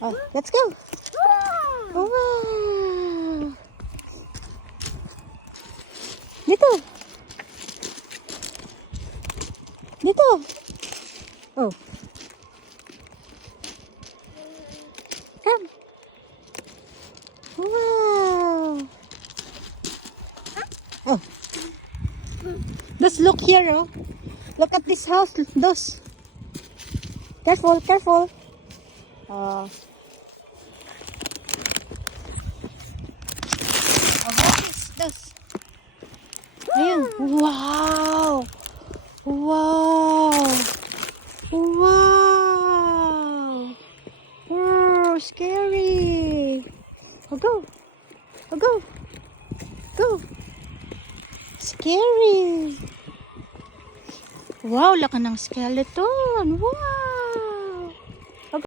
Oh, let's go. Wow. Dito. Dito. Oh. Come. Wow. Oh. Just look here, oh. Look at this house, Dos. Careful, careful. Oh, what is this? Ayun. Wow. Wow. Wow. Oh, scary. Oh, go. Oh, go. Go. Scary. Wow, laki ng skeleton. Wow.